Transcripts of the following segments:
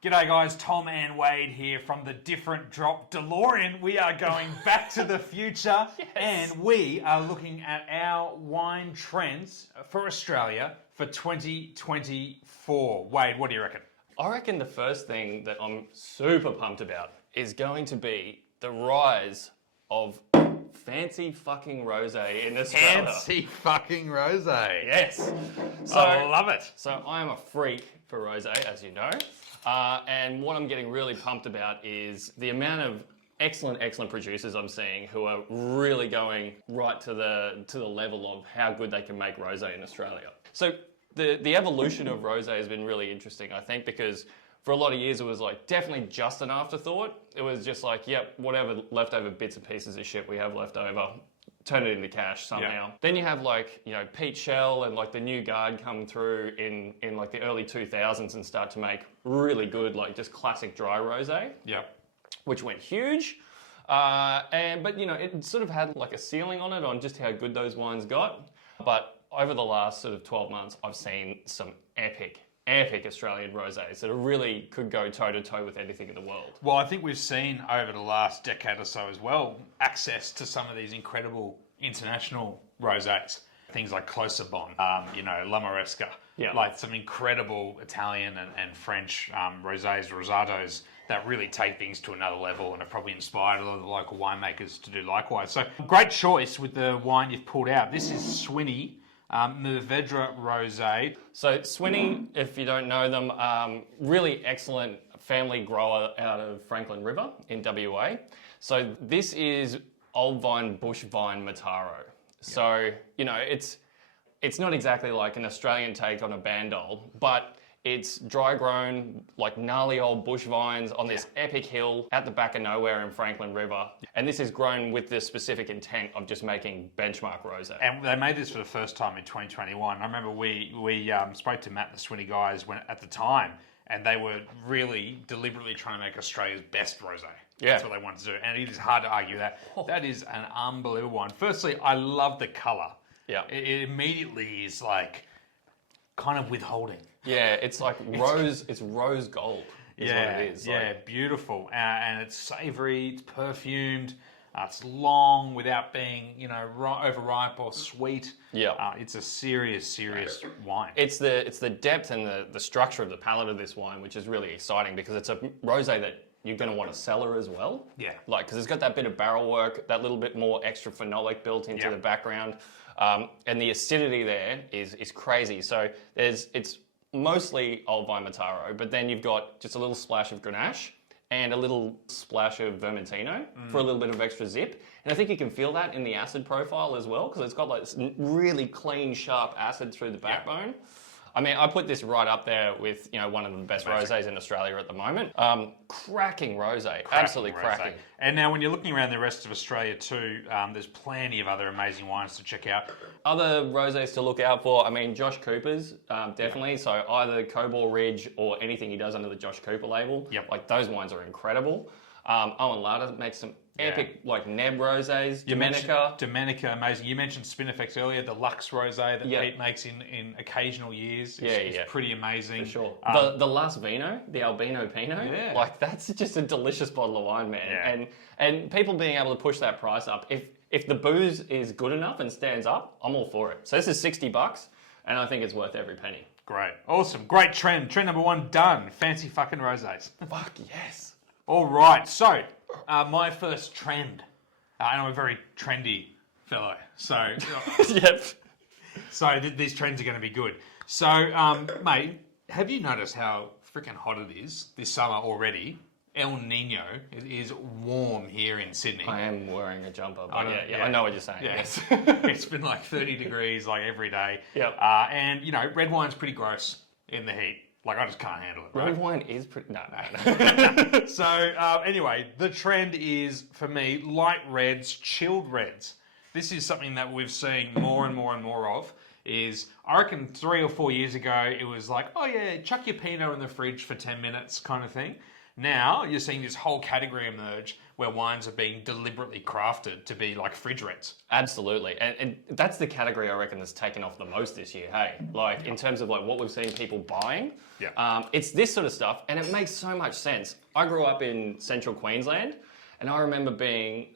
G'day guys, Tom and Wade here from the Different Drop DeLorean. We are going back to the future and we are looking at our wine trends for Australia for 2024. Wade, what do you reckon? I reckon the first thing that I'm super pumped about is going to be the rise of fancy fucking rosé in Australia. Fancy fucking rosé. Yes. So, I love it. So I am a freak for rosé, as you know. And what I'm getting really pumped about is the amount of excellent producers I'm seeing who are really going right to the level of how good they can make rosé in Australia. So the evolution of rosé has been really interesting, I think, because for a lot of years it was like definitely just an afterthought. It was just like, yep, whatever leftover bits and pieces of shit we have left over, turn it into cash somehow. Yep. Then you have like, you know, Pete Shell and like the new guard come through in like the early 2000s and start to make really good, like just classic dry rosé. Yep. Which went huge. But you know, it sort of had like a ceiling on it on just how good those wines got. But over the last sort of 12 months, I've seen some epic Australian rosés that really could go toe-to-toe with anything in the world. Well, I think we've seen over the last decade or so as well, access to some of these incredible international rosés. Things like Closer Bon, you know, La Maresca, like some incredible Italian and French rosés, rosados that really take things to another level and have probably inspired a lot of the local winemakers to do likewise. So great choice with the wine you've pulled out. This is Swinney. Mourvedre Rosé. So Swinney, if you don't know them, really excellent family grower out of Franklin River in WA. So this is old vine, bush vine Mataro. So, you know, it's not exactly like an Australian take on a Bandol, but it's dry grown, like gnarly old bush vines on this epic hill at the back of nowhere in Franklin River. And this is grown with the specific intent of just making benchmark rosé. And they made this for the first time in 2021. I remember we spoke to Matt and the Swinney guys at the time, and they were really deliberately trying to make Australia's best rosé. Yeah. That's what they wanted to do. And it is hard to argue that. That is an unbelievable one. Firstly, I love the colour. Yeah. It immediately is like kind of withholding. Yeah, it's like rose, it's rose gold is what it is. Yeah, beautiful. And it's savoury, it's perfumed, it's long without being, you know, overripe or sweet. Yeah. It's a serious wine. It's the depth and the structure of the palate of this wine, which is really exciting because it's a rosé that you're going to want to cellar as well. Yeah. Like, because it's got that bit of barrel work, that little bit more extra phenolic built into the background. And the acidity there is crazy. So it's mostly old vine Mataro, but then you've got just a little splash of Grenache and a little splash of Vermentino for a little bit of extra zip. And I think you can feel that in the acid profile as well, because it's got like this really clean, sharp acid through the backbone. I mean, I put this right up there with, you know, one of the best rosés in Australia at the moment. Cracking rosé, absolutely cracking. And now when you're looking around the rest of Australia too, there's plenty of other amazing wines to check out. Other rosés to look out for, I mean, Josh Cooper's, definitely. So either Cobalt Ridge or anything he does under the Josh Cooper label. Yep. Like, those wines are incredible. Owen Larder makes some epic, like, Neb rosés. Domenica, amazing. You mentioned Spinifex earlier, the Lux rosé that Pete makes in occasional years. Is pretty amazing. For sure. The Las Vino, the Albino Pinot, like, that's just a delicious bottle of wine, man. Yeah. And people being able to push that price up, if the booze is good enough and stands up, I'm all for it. So this is $60, and I think it's worth every penny. Great. Awesome. Great trend. Trend number 1 done. Fancy fucking rosés. Fuck yes. All right, so my first trend. I'm a very trendy fellow, so Yep. So these trends are going to be good. So, mate, have you noticed how freaking hot it is this summer already? El Nino is warm here in Sydney. I am wearing a jumper, but I know what you're saying. Yeah. Yes. It's been like 30 degrees like every day. Yep. And, you know, red wine's pretty gross in the heat. Like, I just can't handle it. Right? Red wine is pretty... No. So, anyway, the trend is, for me, light reds, chilled reds. This is something that we've seen more and more of. I reckon 3 or 4 years ago, it was like, oh yeah, chuck your Pinot in the fridge for 10 minutes kind of thing. Now you're seeing this whole category emerge where wines are being deliberately crafted to be like fridge reds. Absolutely, and that's the category I reckon that's taken off the most this year. Hey, like in terms of like what we've seen people buying, it's this sort of stuff, and it makes so much sense. I grew up in central Queensland, and I remember being.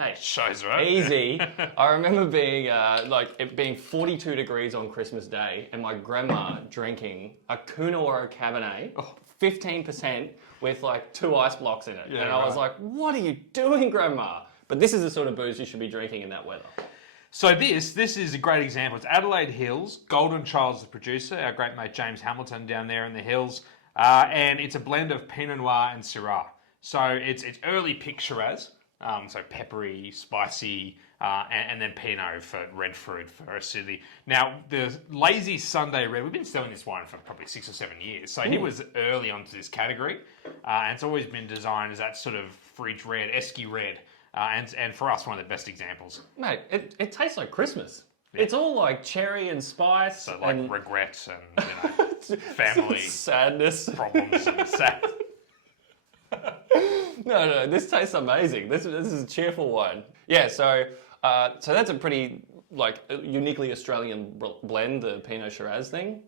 Hey, shows, right? Easy. I remember being like it being 42 degrees on Christmas Day, and my grandma drinking a Coonawarra Cabernet, 15% with like 2 ice blocks in it, and I was like, "What are you doing, Grandma?" But this is the sort of booze you should be drinking in that weather. So this is a great example. It's Adelaide Hills. Golden Child's the producer. Our great mate James Hamilton down there in the hills, and it's a blend of Pinot Noir and Syrah. So it's early pick Shiraz. So peppery, spicy, and then Pinot for red fruit, for acidity. Now, the Lazy Sunday Red, we've been selling this wine for probably 6 or 7 years. So he was early onto this category. And it's always been designed as that sort of fridge red, esky red. And for us, one of the best examples. Mate, it tastes like Christmas. Yeah. It's all like cherry and spice. So like regrets and family. Sadness. Problems and sad. No, this tastes amazing. This is a cheerful wine. Yeah, so that's a pretty like uniquely Australian blend, the Pinot Shiraz thing.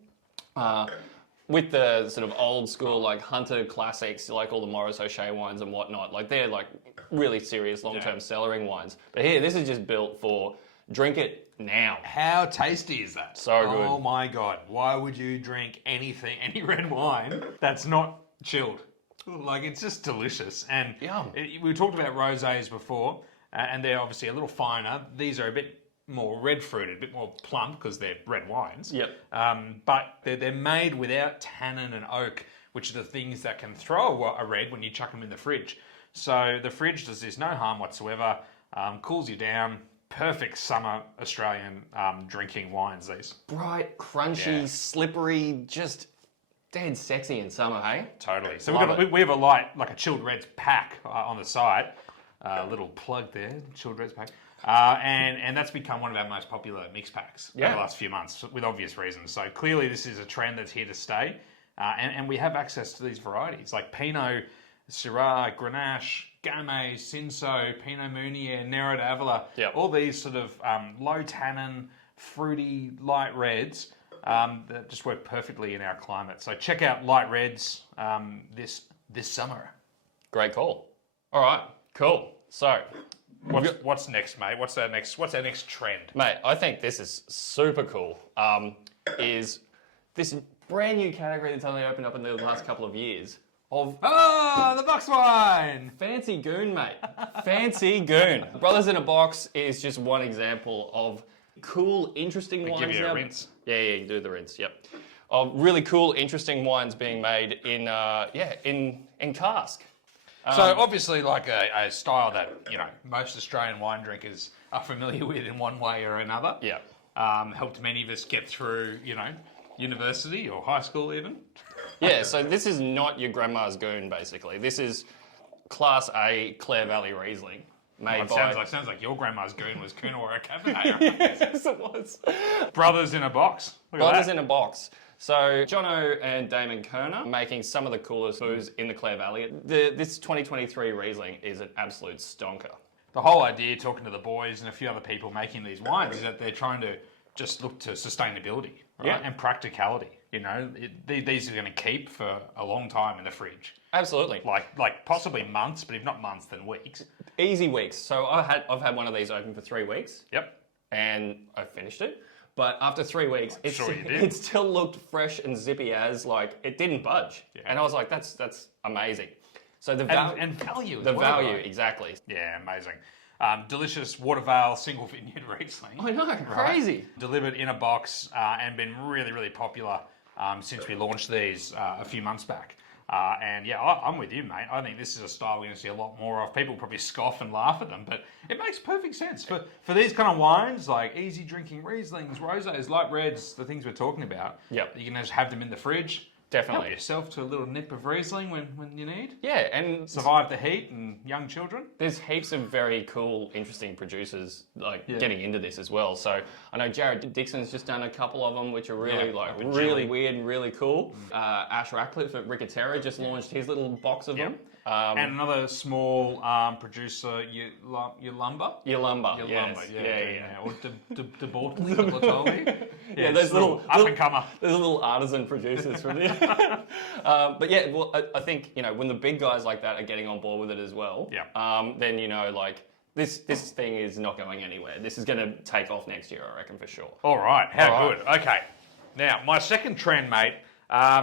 With the sort of old school like Hunter classics, like all the Maurice O'Shea wines and whatnot. Like they're like really serious long-term cellaring wines. But here, this is just built for drink it now. How tasty is that? So good. Oh my God. Why would you drink any red wine that's not chilled? Like, it's just delicious. And Yum. We talked about rosés before, and they're obviously a little finer. These are a bit more red fruited, a bit more plump because they're red wines. Yep. But they're made without tannin and oak, which are the things that can throw a red when you chuck them in the fridge. So the fridge does this no harm whatsoever, cools you down. Perfect summer Australian drinking wines, these. Bright, crunchy, slippery, just dead sexy in summer, hey? Totally. So we have a light, like a chilled reds pack on the side. Little plug there, chilled reds pack. And that's become one of our most popular mix packs over the last few months, with obvious reasons. So clearly this is a trend that's here to stay. And we have access to these varieties, like Pinot, Syrah, Grenache, Gamay, Cinsault, Pinot Meunier, Nero d'Avola. Yep. All these sort of low tannin, fruity, light reds. That just work perfectly in our climate. So check out light reds this summer. Great call. All right, cool. So, what's next, mate? What's our next trend? Mate, I think this is super cool. Is this brand new category that's only opened up in the last couple of years of the box wine. Fancy Goon, mate. Fancy Goon. Brothers in a Box is just one example of cool, interesting wines. Give you a rinse. Yeah, you do the rinse. Yep. Of really cool, interesting wines being made in cask. So obviously, like a style that most Australian wine drinkers are familiar with in one way or another. Yeah. Helped many of us get through, university or high school even. Yeah. So this is not your grandma's goon, basically. This is Class A Clare Valley Riesling. Sounds like your grandma's goon was Coonawarra Cabernet. Right? Yes, it was. Brothers in a box. Brothers in a box. So Jono and Damon Kerner making some of the coolest booze in the Clare Valley. This 2023 Riesling is an absolute stonker. The whole idea, talking to the boys and a few other people making these wines, is that they're trying to just look to sustainability, right? And practicality. These are going to keep for a long time in the fridge. Absolutely. Like possibly months, but if not months, then weeks. Easy weeks. So I've had one of these open for 3 weeks. Yep. And I finished it. But after 3 weeks, it still looked fresh and zippy as like it didn't budge. Yeah. And I was like, that's amazing. So the value and value. The value, exactly. Yeah, amazing. Delicious Watervale single vineyard Riesling. I know, crazy. Delivered in a box and been really, really popular since we launched these a few months back. I'm with you, mate. I think this is a style we're going to see a lot more of. People probably scoff and laugh at them, but it makes perfect sense. For these kind of wines, like easy drinking Rieslings, Rosés, light reds, the things we're talking about, Yep. you can just have them in the fridge, Definitely. Help yourself to a little nip of Riesling when you need. Yeah, and survive the heat and young children. There's heaps of very cool, interesting producers getting into this as well. So I know Jared Dixon's just done a couple of them, which are really weird and really cool. Ash Ratcliffe at Ricatera just launched his little box of them. And another small producer, Yulumba. Yulumba, yeah. Or De Bortoli. Yeah, those little up and comer. There's little artisan producers from there. But yeah, well, I think when the big guys like that are getting on board with it as well. Then this thing is not going anywhere. This is going to take off next year, I reckon, for sure. All right, how good. Okay, now my second trend, mate,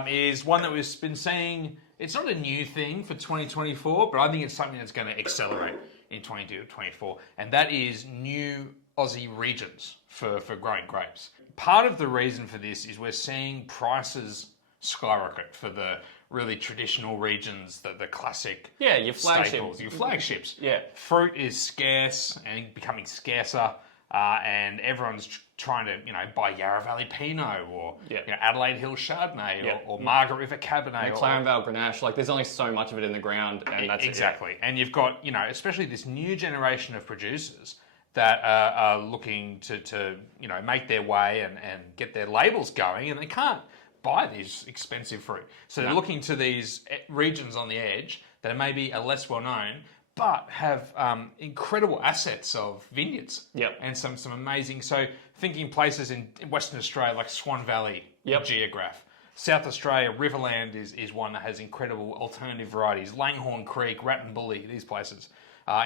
is one that we've been seeing. It's not a new thing for 2024, but I think it's something that's going to accelerate in 2024, and that is new Aussie regions for growing grapes. Part of the reason for this is we're seeing prices skyrocket for the really traditional regions, the classic your staples, your flagships. Yeah. Fruit is scarce and becoming scarcer, and everyone's trying to buy Yarra Valley Pinot or Adelaide Hill Chardonnay or Margaret River Cabernet. McLaren Vale Grenache. There's only so much of it in the ground, and that's exactly. And you've got especially this new generation of producers that are looking to make their way and get their labels going, and they can't buy these expensive fruit. So they're looking to these regions on the edge that maybe are less well known, but have incredible assets of vineyards and some amazing. So thinking places in Western Australia like Swan Valley, Geograph. South Australia, Riverland is one that has incredible alternative varieties. Langhorne Creek, Rattonbully, these places.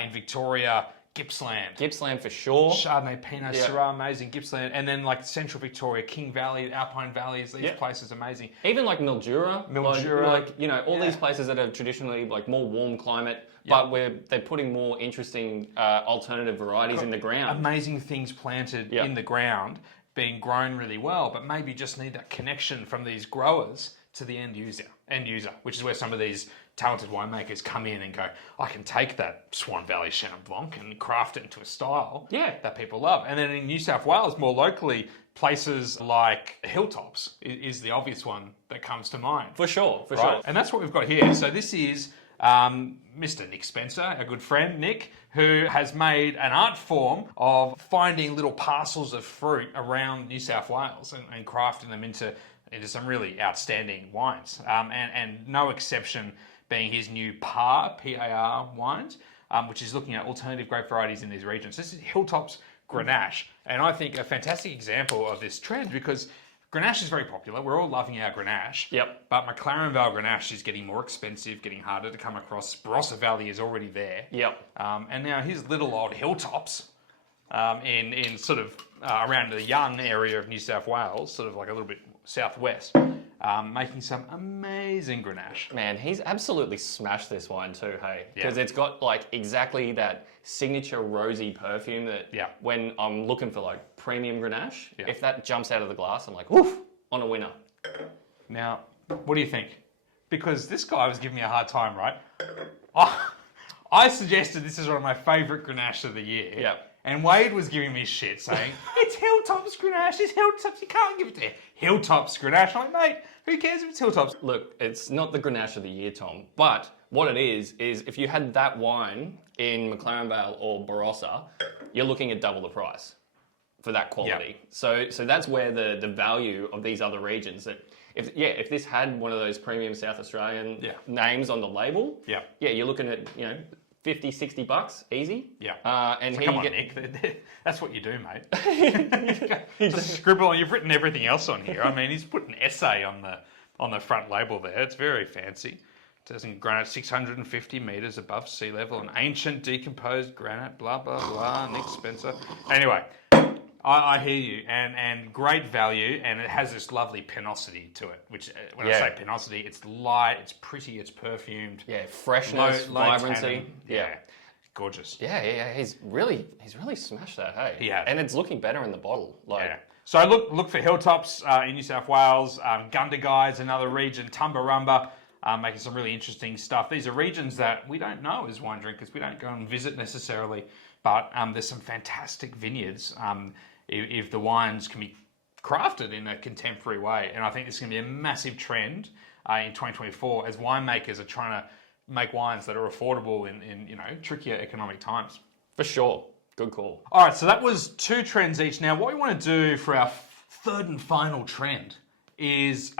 In Victoria, Gippsland. Gippsland for sure. Chardonnay, Pinot, Syrah, amazing. Gippsland. And then Central Victoria, King Valley, Alpine Valleys, these places, amazing. Even Mildura. All these places that are traditionally more warm climate, but where they're putting more interesting alternative varieties in the ground. Amazing things planted in the ground, being grown really well, but maybe just need that connection from these growers to the end user, which is where some of these talented winemakers come in and go, I can take that Swan Valley Chenin Blanc and craft it into a style that people love. And then in New South Wales, more locally, places like Hilltops is the obvious one that comes to mind. For sure. And that's what we've got here. So this is Mr. Nick Spencer, a good friend, Nick, who has made an art form of finding little parcels of fruit around New South Wales and crafting them into some really outstanding wines. And no exception being his new P-A-R wines, which is looking at alternative grape varieties in these regions. This is Hilltops Grenache, and I think a fantastic example of this trend because Grenache is very popular. We're all loving our Grenache. Yep. But McLaren Vale Grenache is getting more expensive, getting harder to come across. Barossa Valley is already there. Yep. And now his little old Hilltops in sort of around the Young area of New South Wales, sort of a little bit southwest, making some amazing Grenache. Man, he's absolutely smashed this wine too, hey? Because it's got exactly that signature rosy perfume that when I'm looking for premium Grenache, if that jumps out of the glass, I'm woof, on a winner. Now, what do you think? Because this guy was giving me a hard time, right? I suggested this is one of my favourite Grenache of the year. Yeah. And Wade was giving me shit, saying, it's Hilltops Grenache, it's Hilltops, you can't give it to Hilltops Grenache. I'm like, mate, who cares if it's Hilltops? Look, it's not the Grenache of the year, Tom, but what it is if you had that wine in McLaren Vale or Barossa, you're looking at double the price for that quality. So that's where the value of these other regions, that if this had one of those premium South Australian names on the label, you're looking at, $50, $60 easy. Yeah. And so come on, Nick. That's what you do, mate. Just scribble. You've written everything else on here. I mean, he's put an essay on the front label there. It's very fancy. It says in granite 650 metres above sea level, an ancient decomposed granite, blah, blah, blah, Nick Spencer. Anyway, I hear you, and great value, and it has this lovely penosity to it, which, when I say penosity, it's light, it's pretty, it's perfumed. Yeah, freshness, low vibrancy. tannin. Yeah, gorgeous. Yeah, he's really smashed that, hey? He has. And it's looking better in the bottle. So look for Hilltops in New South Wales, Gundagai is another region, Tumbarumba, making some really interesting stuff. These are regions that we don't know as wine drinkers, we don't go and visit necessarily, but there's some fantastic vineyards if the wines can be crafted in a contemporary way. And I think this is going to be a massive trend in 2024 as winemakers are trying to make wines that are affordable in trickier economic times. For sure. Good call. All right, so that was 2 trends each. Now, what we want to do for our third and final trend is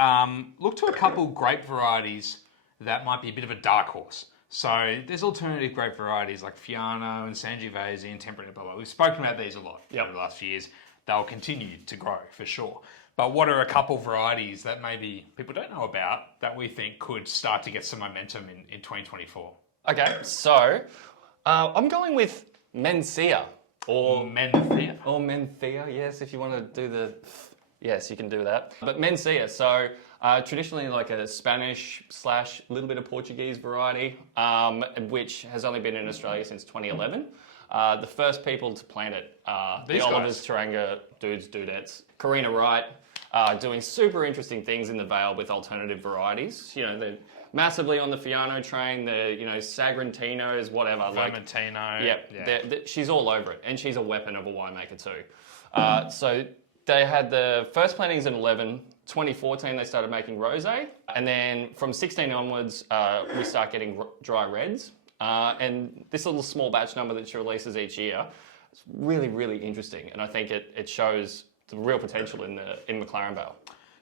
look to a couple grape varieties that might be a bit of a dark horse. So there's alternative grape varieties like Fiano and Sangiovese and Tempranillo, blah, blah. We've spoken about these a lot over the last few years. They'll continue to grow for sure. But what are a couple varieties that maybe people don't know about that we think could start to get some momentum in 2024? Okay, so I'm going with Mencía. Or Mencía. Or Mencía, yes, if you want to do the... Yes, you can do that. But Mencía, so traditionally like a Spanish / little bit of Portuguese variety, which has only been in Australia since 2011. The first people to plant it, the Olivers, Taranga dudes, dudettes, Karina Wright, doing super interesting things in the Vale with alternative varieties. You know, they're massively on the Fiano train, the, Sagrantinos, whatever. Vermentino. Yep, she's all over it, and she's a weapon of a winemaker too. So they had the first plantings in 2014 they started making Rosé, and then from 16 onwards we start getting dry reds. And this little small batch number that she releases each year is really, really interesting, and I think it shows the real potential in McLaren Vale.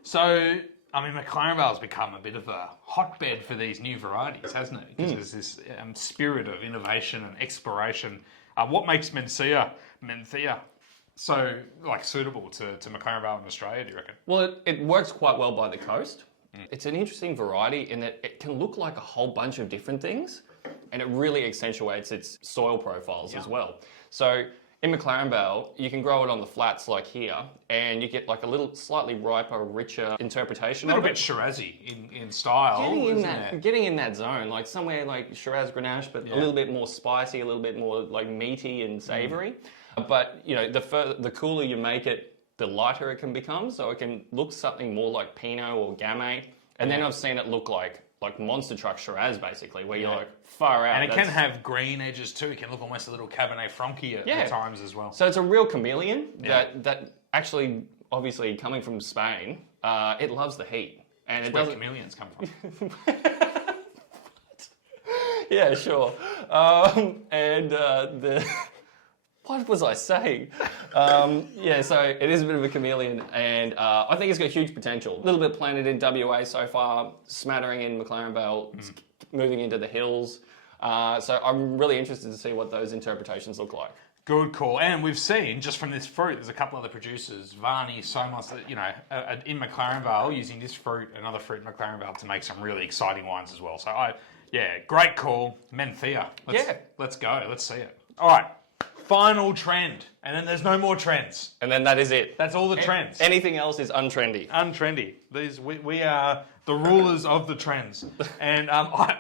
So, McLaren Vale's become a bit of a hotbed for these new varieties, hasn't it? Because there's this spirit of innovation and exploration. What makes Mencía so suitable to McLaren Vale in Australia, do you reckon? Well, it works quite well by the coast. It's an interesting variety in that it can look like a whole bunch of different things, and it really accentuates its soil profiles as well. So in McLaren Vale, you can grow it on the flats like here, and you get like a little slightly riper, richer interpretation. A little bit Shiraz-y in style. Getting in that zone, like somewhere like Shiraz Grenache, but a little bit more spicy, a little bit more like meaty and savoury. But the cooler you make it, the lighter it can become, so it can look something more like Pinot or Gamay. And then I've seen it look like monster truck Shiraz, basically, where you're like far out. And it can have green edges too. It can look almost a little Cabernet Franc at times as well. So it's a real chameleon that actually, obviously, coming from Spain, it loves the heat. And That's where chameleons come from. Yeah, sure. What was I saying? So it is a bit of a chameleon, and I think it's got huge potential. A little bit planted in WA so far, smattering in McLaren Vale, moving into the hills. So I'm really interested to see what those interpretations look like. Good call. And we've seen, just from this fruit, there's a couple other producers, Varney, Somos, in McLaren Vale, using this fruit, another fruit in McLaren Vale, to make some really exciting wines as well. So, great call. Mencía. Let's go. Let's see it. All right. Final trend. And then there's no more trends. And then that is it. That's all the trends. Anything else is untrendy. Untrendy. We are the rulers of the trends. And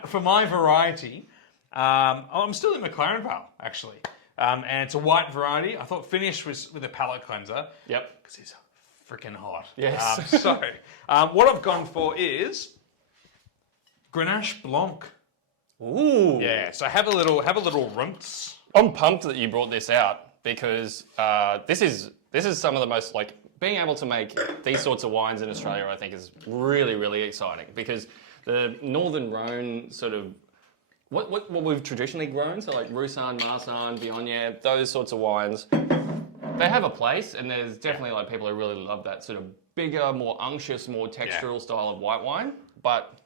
for my variety, I'm still in McLaren Vale, actually. And it's a white variety. I thought finish with a palate cleanser. Yep. Because it's freaking hot. Yes. What I've gone for is Grenache Blanc. Ooh. Yeah. So have a little rinse. I'm pumped that you brought this out because this is some of the most being able to make these sorts of wines in Australia. I think is really, really exciting because the Northern Rhone sort of what we've traditionally grown, so like Roussanne, Marsanne, Viognier, those sorts of wines, they have a place, and there's definitely people who really love that sort of bigger, more unctuous, more textural style of white wine. But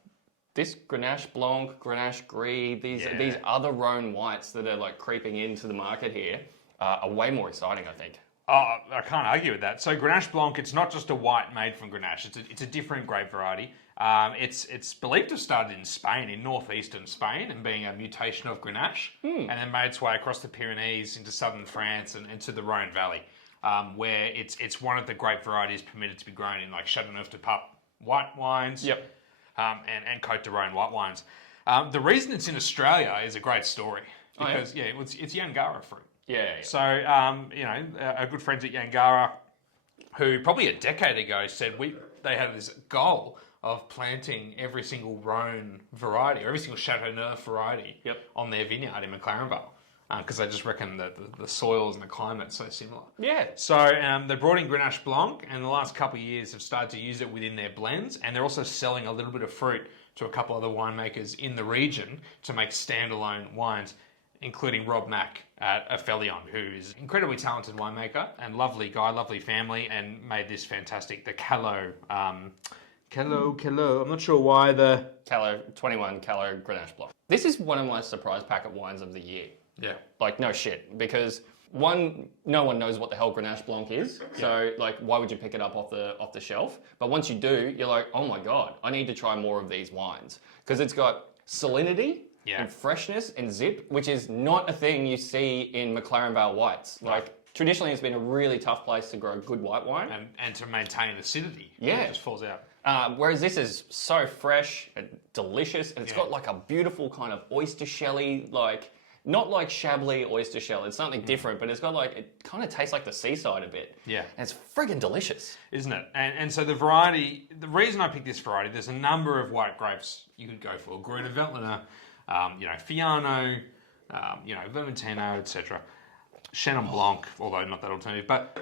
this Grenache Blanc, Grenache Gris, these other Rhone whites that are creeping into the market here are way more exciting, I think. Oh, I can't argue with that. So Grenache Blanc, it's not just a white made from Grenache. It's a different grape variety. It's believed to have started in Spain, in northeastern Spain, and being a mutation of Grenache, and then made its way across the Pyrenees into southern France and into the Rhone Valley, where it's one of the grape varieties permitted to be grown in Châteauneuf-du-Pape white wines. Yep. And Côte de Rhone white wines. The reason it's in Australia is a great story because it's Yangara fruit. Yeah. So our good friends at Yangara, who probably a decade ago said they had this goal of planting every single Rhone variety or every single Châteauneuf variety on their vineyard in McLaren Vale. because I just reckon that the soils and the climate's so similar. Yeah. So they brought in Grenache Blanc, and the last couple of years have started to use it within their blends, and they're also selling a little bit of fruit to a couple other winemakers in the region to make standalone wines, including Rob Mack at Aphelion, who is an incredibly talented winemaker and lovely guy, lovely family, and made this fantastic, the Callo, I'm not sure why the... Callo, 21 Callo Grenache Blanc. This is one of my surprise packet wines of the year. Yeah. Like, no shit, because one, no one knows what the hell Grenache Blanc is, so like, why would you pick it up off the shelf? But once you do, you're like, oh my god, I need to try more of these wines because it's got salinity and freshness and zip, which is not a thing you see in McLaren Vale whites. Like, traditionally, it's been a really tough place to grow good white wine and to maintain acidity. Yeah, it just falls out. Whereas this is so fresh and delicious, and it's got like a beautiful kind of oyster shelly, like. Not like Chablis oyster shell, it's something different, but it's got like, it kind of tastes like the seaside a bit. Yeah. And it's friggin' delicious. Isn't it? And so the variety, the reason I picked this variety, there's a number of white grapes you could go for. Grüner Veltliner, Fiano, Vermentino, etc. Chenin Blanc, although not that alternative. But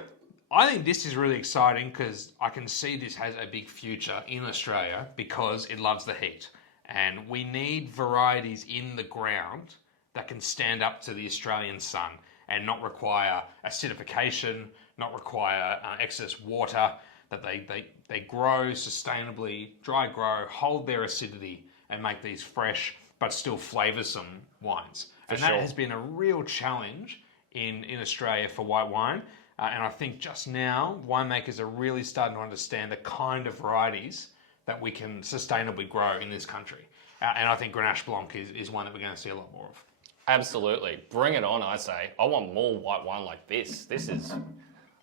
I think this is really exciting because I can see this has a big future in Australia because it loves the heat. And we need varieties in the ground that can stand up to the Australian sun and not require acidification, not require excess water, that they grow sustainably, dry grow, hold their acidity and make these fresh but still flavoursome wines. And that has been a real challenge in Australia for white wine. And I think just now, winemakers are really starting to understand the kind of varieties that we can sustainably grow in this country. And I think Grenache Blanc is one that we're going to see a lot more of. Absolutely. Bring it on, I say. I want more white wine like this. This is...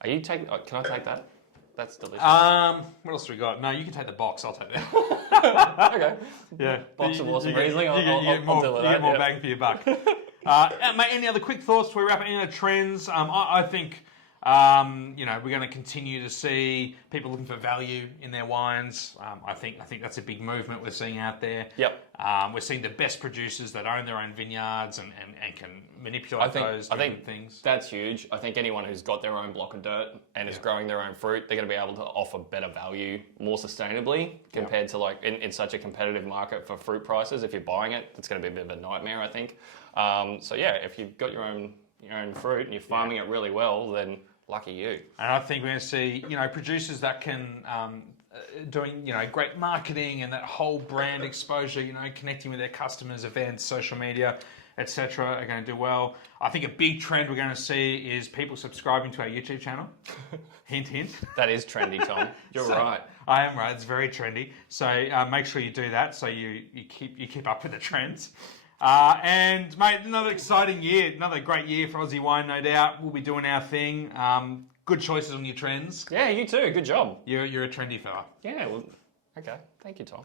Are you taking... Oh, can I take that? That's delicious. What else have we got? No, you can take the box. I'll take that. Okay. Yeah. Box of awesome Riesling. You get more bang for your buck. Mate, any other quick thoughts before we wrap up? Any other trends? I think... we're going to continue to see people looking for value in their wines. I think that's a big movement we're seeing out there. Yep. We're seeing the best producers that own their own vineyards and can manipulate those different things. That's huge. I think anyone who's got their own block of dirt and is growing their own fruit, they're going to be able to offer better value more sustainably compared to like in such a competitive market for fruit prices. If you're buying it, it's going to be a bit of a nightmare, I think. So yeah, if you've got your own fruit and you're farming it really well, then lucky you. And I think we're going to see, producers that can doing, great marketing and that whole brand exposure, connecting with their customers, events, social media, etc. are going to do well. I think a big trend we're going to see is people subscribing to our YouTube channel. Hint, hint. That is trendy, Tom. You're right. I am right. It's very trendy. So make sure you do that so you keep up with the trends. And mate, another exciting year, another great year for Aussie wine, no doubt. We'll be doing our thing. Good choices on your trends. Yeah, you too. Good job. You're a trendy fella. Yeah. Well, okay. Thank you, Tom.